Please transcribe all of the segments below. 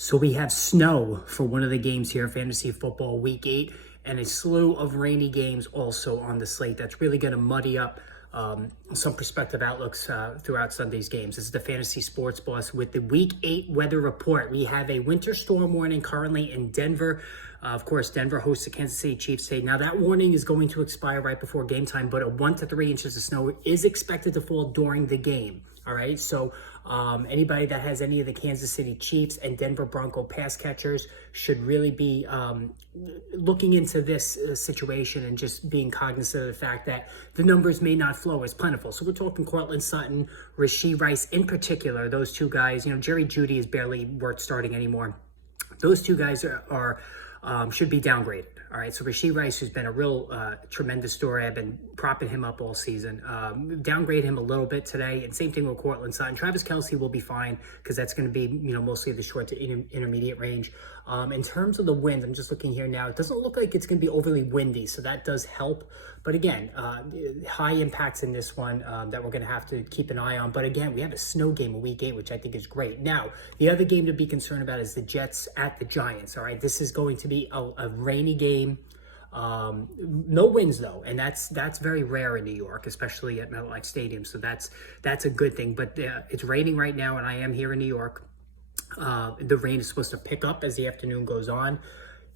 So we have snow for one of the games here, Fantasy Football Week 8, and a slew of rainy games also on the slate. That's really going to muddy up some prospective outlooks throughout Sunday's games. This is the Fantasy Sports Boss with the Week 8 weather report. We have a winter storm warning currently in Denver. Of course, Denver hosts the Kansas City Chiefs today. Now, that warning is going to expire right before game time, but 1 to 3 inches of snow is expected to fall during the game. All right, so anybody that has any of the Kansas City Chiefs and Denver Bronco pass catchers should really be looking into this situation and just being cognizant of the fact that the numbers may not flow as plentiful. So we're talking Cortland Sutton, Rashee Rice in particular. Those two guys, Jerry Jeudy is barely worth starting anymore. Those two guys are should be downgraded. All right, so Rashee Rice, who's been a real tremendous story. I've been propping him up all season. Downgrade him a little bit today, and same thing with Cortland Sutton. Travis Kelce will be fine because that's going to be, mostly the short to intermediate range. In terms of the wind, I'm just looking here now. It doesn't look like it's going to be overly windy, so that does help. But again, high impacts in this one that we're going to have to keep an eye on. But again, we have a snow game in Week 8, which I think is great. Now, the other game to be concerned about is the Jets at the Giants. All right, this is going to be a rainy game. No winds though, and that's very rare in New York, especially at MetLife Stadium. So that's a good thing. But it's raining right now, and I am here in New York. The rain is supposed to pick up as the afternoon goes on.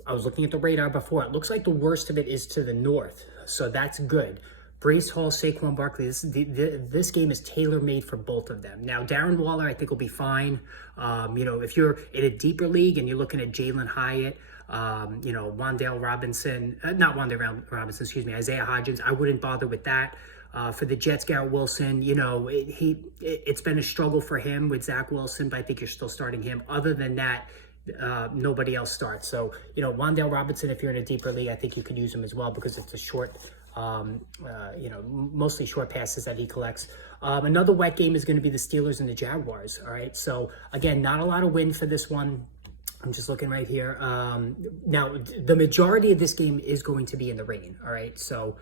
I was looking at the radar before. It looks like the worst of it is to the north, so that's good. Breece Hall, Saquon Barkley, this game is tailor-made for both of them. Now, Darren Waller, I think, will be fine. If you're in a deeper league and you're looking at Jalen Hyatt, Wan'Dale Robinson, Isaiah Hodgins, I wouldn't bother with that. For the Jets, Garrett Wilson, it's been a struggle for him with Zach Wilson, but I think you're still starting him. Other than that, nobody else starts. So, Wan'Dale Robinson, if you're in a deeper league, I think you could use him as well because it's a short, mostly short passes that he collects. Another wet game is going to be the Steelers and the Jaguars. All right. So again, not a lot of wind for this one. I'm just looking right here. Now, the majority of this game is going to be in the rain. All right. So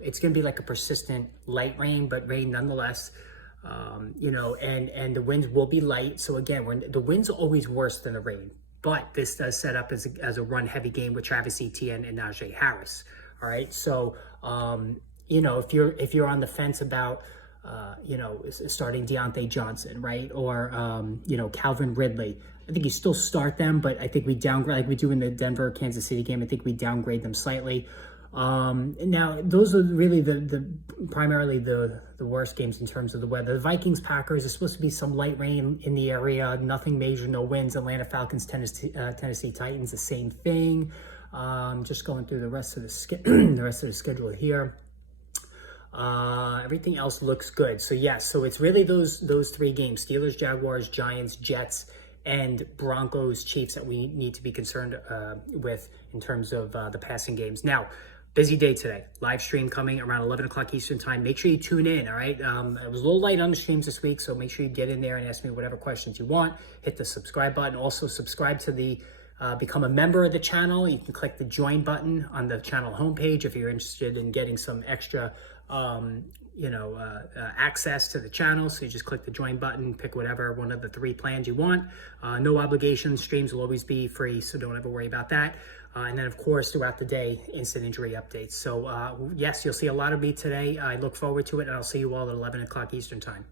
it's going to be like a persistent light rain, but rain nonetheless. And the winds will be light. So again, the wind's always worse than the rain. But this does set up as a run-heavy game with Travis Etienne and Najee Harris. All right. So, if you're on the fence about, starting Deontay Johnson, right? Or, Calvin Ridley, I think you still start them, but I think we downgrade, like we do in the Denver Kansas City game. I think we downgrade them slightly. Now, those are really primarily the worst games in terms of the weather. The Vikings Packers is supposed to be some light rain in the area, nothing major, no winds. Atlanta Falcons Tennessee Titans, the same thing. Just going through the rest of the schedule here. Everything else looks good. So yes, so it's really those three games: Steelers, Jaguars, Giants, Jets, and Broncos, Chiefs that we need to be concerned with in terms of the passing games. Now, busy day today. Live stream coming around 11 o'clock Eastern time. Make sure you tune in, all right? I was a little light on the streams this week, so make sure you get in there and ask me whatever questions you want. Hit the subscribe button. Also, subscribe to the become a member of the channel. You can click the join button on the channel homepage if you're interested in getting some extra access to the channel. So you just click the join button, pick whatever one of the 3 plans you want. No obligations. Streams will always be free, so don't ever worry about that. And then, of course, throughout the day, instant injury updates. So, yes, you'll see a lot of me today. I look forward to it, and I'll see you all at 11 o'clock Eastern time.